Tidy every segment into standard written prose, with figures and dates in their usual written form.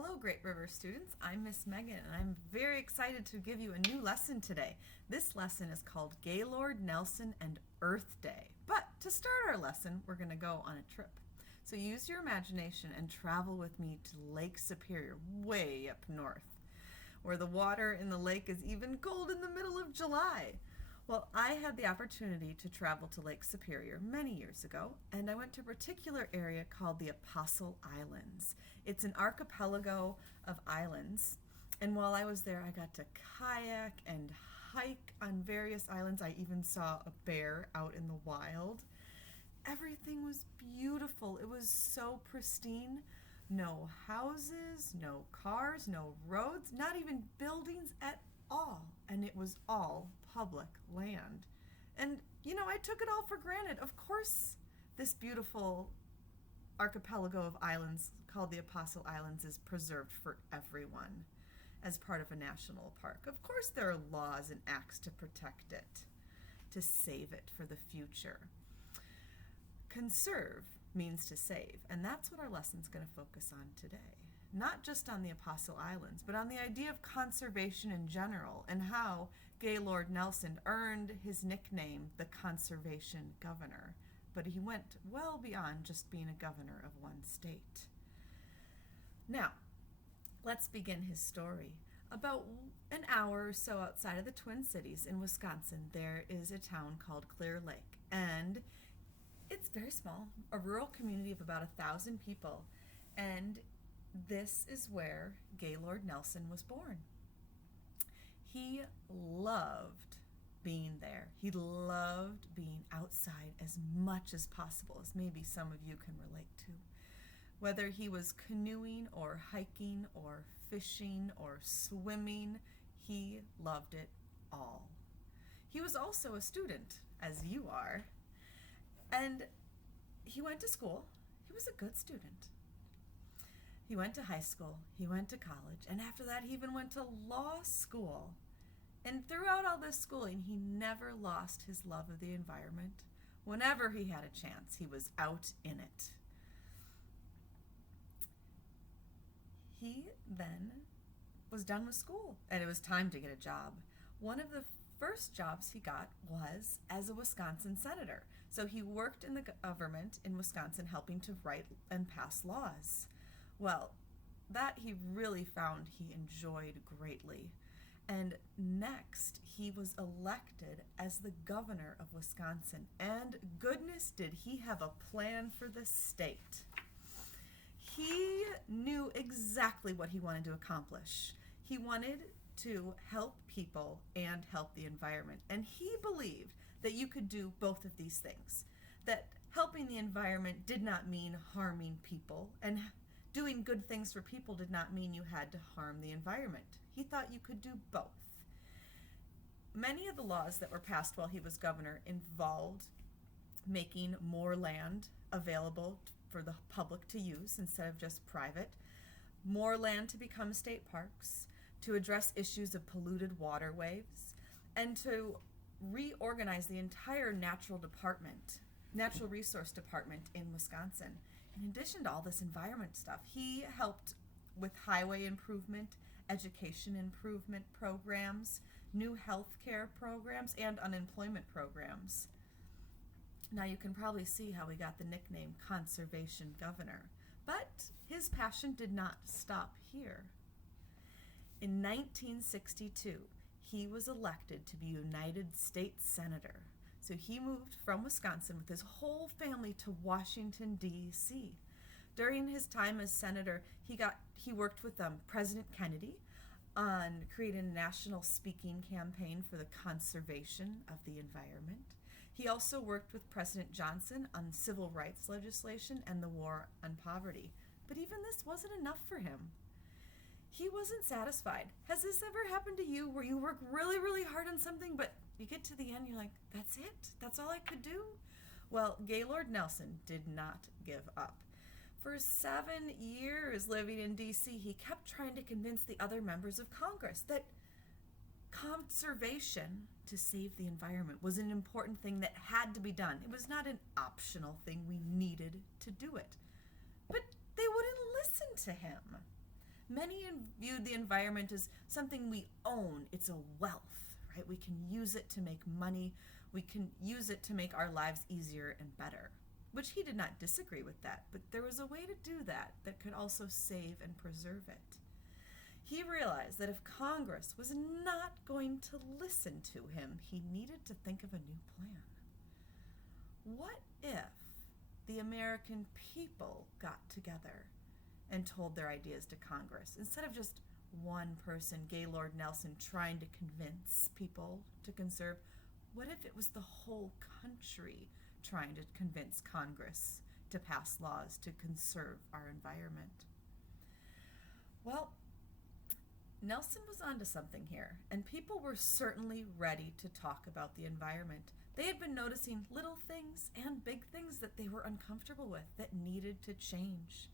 Hello, Great River students. I'm Miss Megan, and I'm very excited to give you a new lesson today. This lesson is called Gaylord Nelson and Earth Day. But to start our lesson, we're going to go on a trip. So use your imagination and travel with me to Lake Superior, way up north, where the water in the lake is even cold in the middle of July. Well, I had the opportunity to travel to Lake Superior many years ago, and I went to a particular area called the Apostle Islands. It's an archipelago of islands, and while I was there, I got to kayak and hike on various islands. I even saw a bear out in the wild. Everything was beautiful. It was so pristine. No houses, no cars, no roads, not even buildings at all. And it was all public land. And, I took it all for granted. Of course, this beautiful archipelago of islands called the Apostle Islands is preserved for everyone as part of a national park. Of course, there are laws and acts to protect it, to save it for the future. Conserve means to save, and that's what our lesson's going to focus on today. Not just on the Apostle Islands, but on the idea of conservation in general and how Gaylord Nelson earned his nickname, the Conservation Governor. But he went well beyond just being a governor of one state. Now, let's begin his story. About an hour or so outside of the Twin Cities in Wisconsin, there is a town called Clear Lake, and it's very small, a rural community of about 1,000 people, and this is where Gaylord Nelson was born. He loved being there. He loved being outside as much as possible, as maybe some of you can relate to. Whether he was canoeing or hiking or fishing or swimming, he loved it all. He was also a student, as you are, and he went to school. He was a good student. He went to high school, he went to college, and after that he even went to law school. And throughout all this schooling, he never lost his love of the environment. Whenever he had a chance, he was out in it. He then was done with school, and it was time to get a job. One of the first jobs he got was as a Wisconsin senator. So he worked in the government in Wisconsin helping to write and pass laws. Well, that he really found he enjoyed greatly. And next, he was elected as the governor of Wisconsin. And goodness, did he have a plan for the state. He knew exactly what he wanted to accomplish. He wanted to help people and help the environment. And he believed that you could do both of these things. That helping the environment did not mean harming people, and doing good things for people did not mean you had to harm the environment. He thought you could do both. Many of the laws that were passed while he was governor involved making more land available for the public to use instead of just private, more land to become state parks, to address issues of polluted waterways, and to reorganize the entire natural resource department in Wisconsin. In addition to all this environment stuff, he helped with highway improvement, education improvement programs, new health care programs, and unemployment programs. Now you can probably see how he got the nickname Conservation Governor. But his passion did not stop here. In 1962, he was elected to be United States Senator. So he moved from Wisconsin with his whole family to Washington, D.C. During his time as senator, he worked with President Kennedy on creating a national speaking campaign for the conservation of the environment. He also worked with President Johnson on civil rights legislation and the war on poverty. But even this wasn't enough for him. He wasn't satisfied. Has this ever happened to you where you work really, really hard on something, but you get to the end, you're like, that's it? That's all I could do? Well, Gaylord Nelson did not give up. For 7 years living in D.C., he kept trying to convince the other members of Congress that conservation to save the environment was an important thing that had to be done. It was not an optional thing. We needed to do it. But they wouldn't listen to him. Many viewed the environment as something we own. It's a wealth, right? We can use it to make money. We can use it to make our lives easier and better, which he did not disagree with that, but there was a way to do that that could also save and preserve it. He realized that if Congress was not going to listen to him, he needed to think of a new plan. What if the American people got together and told their ideas to Congress, instead of just one person, Gaylord Nelson, trying to convince people to conserve? What if it was the whole country trying to convince Congress to pass laws to conserve our environment? Well, Nelson was onto something here, and people were certainly ready to talk about the environment. They had been noticing little things and big things that they were uncomfortable with that needed to change.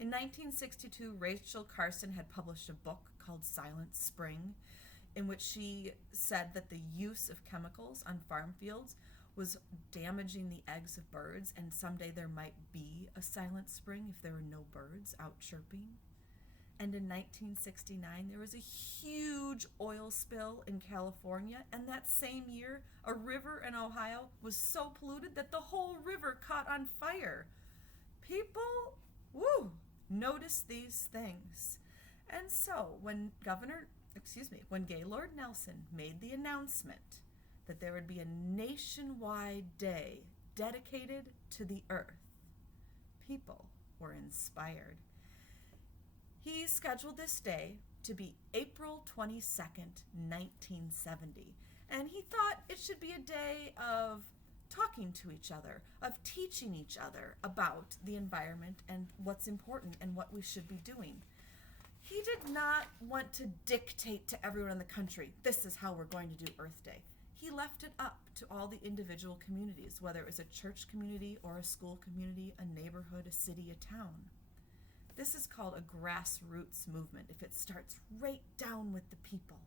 In 1962, Rachel Carson had published a book called Silent Spring, in which she said that the use of chemicals on farm fields was damaging the eggs of birds, and someday there might be a silent spring if there were no birds out chirping. And in 1969, there was a huge oil spill in California, and that same year, a river in Ohio was so polluted that the whole river caught on fire. People, noticed these things. And so when Gaylord Nelson made the announcement that there would be a nationwide day dedicated to the earth, people were inspired. He scheduled this day to be April 22nd, 1970, and he thought it should be a day of talking to each other, of teaching each other about the environment and what's important and what we should be doing. He did not want to dictate to everyone in the country, this is how we're going to do Earth Day. He left it up to all the individual communities, whether it was a church community or a school community, a neighborhood, a city, a town. This is called a grassroots movement if it starts right down with the people.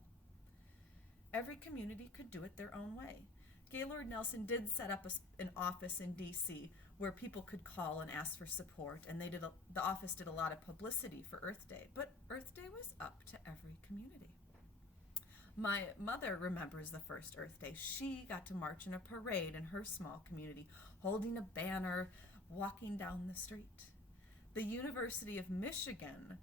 Every community could do it their own way. Gaylord Nelson did set up an office in D.C. where people could call and ask for support, and the office did a lot of publicity for Earth Day, but Earth Day was up to every community. My mother remembers the first Earth Day. She got to march in a parade in her small community, holding a banner, walking down the street. The University of Michigan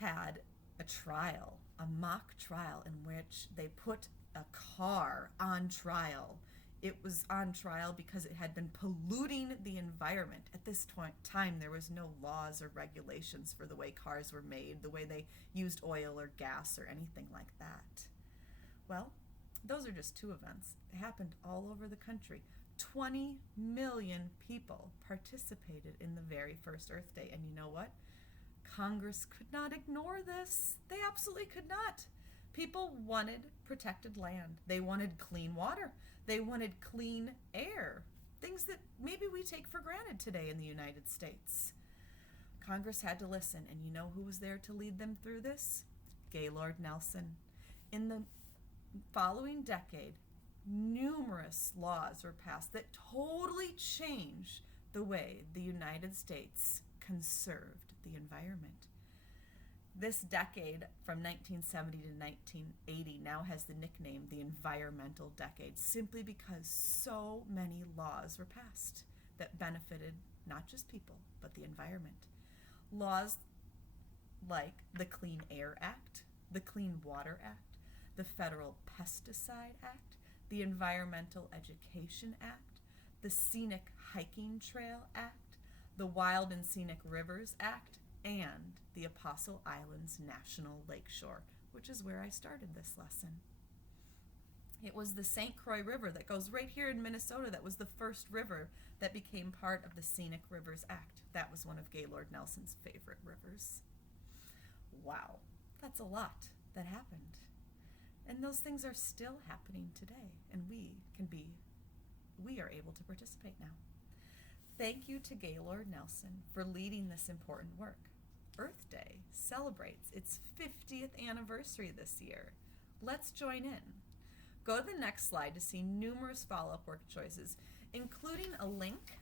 had a trial, a mock trial, in which they put a car on trial. It was on trial because it had been polluting the environment. At this time, there was no laws or regulations for the way cars were made, the way they used oil or gas or anything like that. Well, those are just two events. It happened all over the country. 20 million people participated in the very first Earth Day. And you know what? Congress could not ignore this. They absolutely could not. People wanted protected land. They wanted clean water. They wanted clean air. Things that maybe we take for granted today in the United States. Congress had to listen, and you know who was there to lead them through this? Gaylord Nelson. In the following decade, numerous laws were passed that totally changed the way the United States conserved the environment. This decade, from 1970 to 1980, now has the nickname the environmental decade, simply because so many laws were passed that benefited not just people, but the environment. Laws like the Clean Air Act, the Clean Water Act, the Federal Pesticide Act, the Environmental Education Act, the Scenic Hiking Trail Act, the Wild and Scenic Rivers Act, and the Apostle Islands National Lakeshore, which is where I started this lesson. It was the St. Croix River that goes right here in Minnesota that was the first river that became part of the Scenic Rivers Act. That was one of Gaylord Nelson's favorite rivers. Wow, that's a lot that happened. And those things are still happening today, and we are able to participate now. Thank you to Gaylord Nelson for leading this important work. Earth Day celebrates its 50th anniversary this year. Let's join in. Go to the next slide to see numerous follow-up work choices, including a link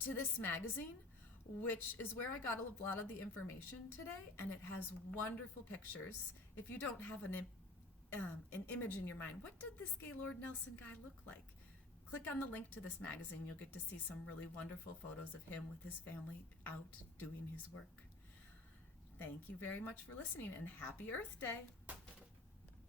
to this magazine which is where I got a lot of the information today, and it has wonderful pictures. If you don't have an image in your mind, what did this Gaylord Nelson guy look like? Click on the link to this magazine. You'll get to see some really wonderful photos of him with his family out doing his work. Thank you very much for listening, and happy Earth Day!